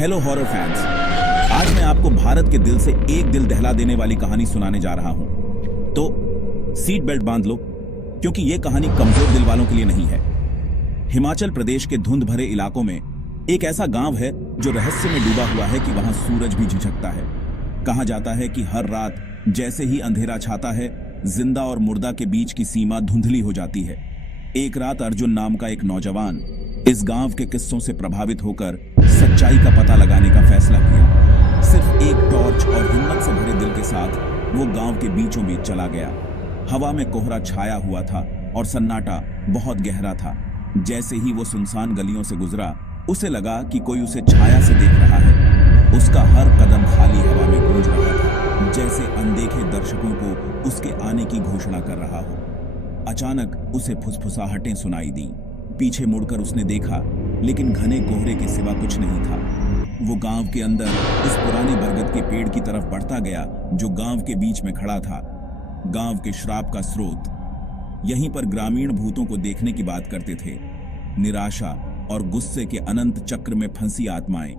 Hello horror fans. आज मैं आपको भारत के दिल से एक दिल दहला देने वाली कहानी सुनाने जा रहा हूं। तो सीट बेल्ट बांध लो, क्योंकि यह कहानी कमजोर दिल वालों के लिए नहीं है। हिमाचल प्रदेश के धुंध भरे इलाकों में एक ऐसा गांव है जो रहस्य में डूबा हुआ है कि वहां सूरज भी झिझकता है। कहा जाता है कि हर रात जैसे ही अंधेरा छाता है, जिंदा और मुर्दा के बीच की सीमा धुंधली हो जाती है। एक रात अर्जुन नाम का एक नौजवान इस गांव के किस्सों से प्रभावित होकर सच्चाई का पता लगाने का फैसला किया। सिर्फ एक टॉर्च और हिम्मत से भरे दिल के साथ वो गांव के बीचों बीच चला गया। हवा में कोहरा छाया हुआ था और सन्नाटा बहुत गहरा था। जैसे ही वो सुनसान गलियों से गुजरा, उसे लगा कि कोई उसे छाया से देख रहा है। उसका हर कदम खाली हवा में गूंज रहा था, जैसे अनदेखे दर्शकों को उसके आने की घोषणा कर रहा हो। अचानक उसे फुसफुसाहटें सुनाई दी। पीछे मुड़कर उसने देखा, लेकिन घने कोहरे के सिवा कुछ नहीं था। वो गांव के अंदर उस पुराने बरगद के पेड़ की तरफ बढ़ता गया जो गांव के बीच में खड़ा था। गांव के श्राप का स्रोत। यहीं पर ग्रामीण भूतों को देखने की बात करते थे। निराशा और गुस्से के अनंत चक्र में फंसी आत्माएं।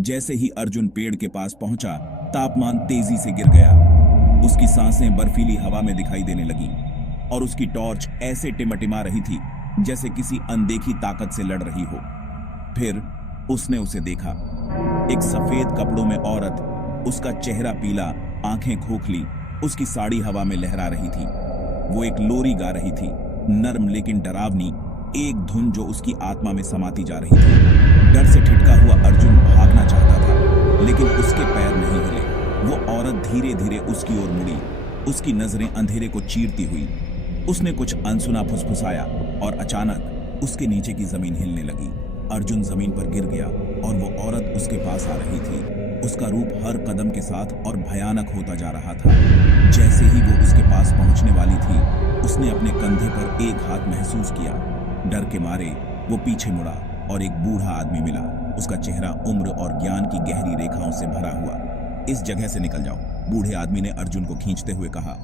जैसे ही अर्जुन पेड़ के पास पहुंचा, तापमान तेजी से गिर गया। उसकी सांसें बर्फीली हवा में दिखाई देने लगी और उसकी टॉर्च ऐसे टिमटिमा रही थी जैसे किसी अनदेखी ताकत से लड़ रही हो। फिर उसने उसे देखा। एक सफेद कपड़ों में औरत, उसका चेहरा पीला, आंखें खोखली, उसकी साड़ी हवा में लहरा रही थी। वो एक लोरी गा रही थी, नर्म लेकिन डरावनी, एक धुन जो उसकी आत्मा में समाती जा रही थी। डर से ठिठका हुआ अर्जुन भागना चाहता था, लेकिन उसके पैर नहीं हिले। वो औरत धीरे धीरे उसकी ओर मुड़ी, उसकी नजरें अंधेरे को चीरती हुई। उसने कुछ अनसुना फुसफुसाया और अचानक उसके नीचे की जमीन हिलने लगी। अर्जुन जमीन पर गिर गया और वो औरत उसके पास आ रही थी। उसका रूप हर कदम के साथ और भयानक होता जा रहा था। जैसे ही वो उसके पास पहुंचने वाली थी, उसने अपने कंधे पर एक हाथ महसूस किया। डर के मारे वो पीछे मुड़ा और एक बूढ़ा आदमी मिला। उसका चेहरा उम्र और ज्ञान की गहरी रेखाओं से भरा हुआ। इस जगह से निकल जाओ, बूढ़े आदमी ने अर्जुन को खींचते हुए कहा।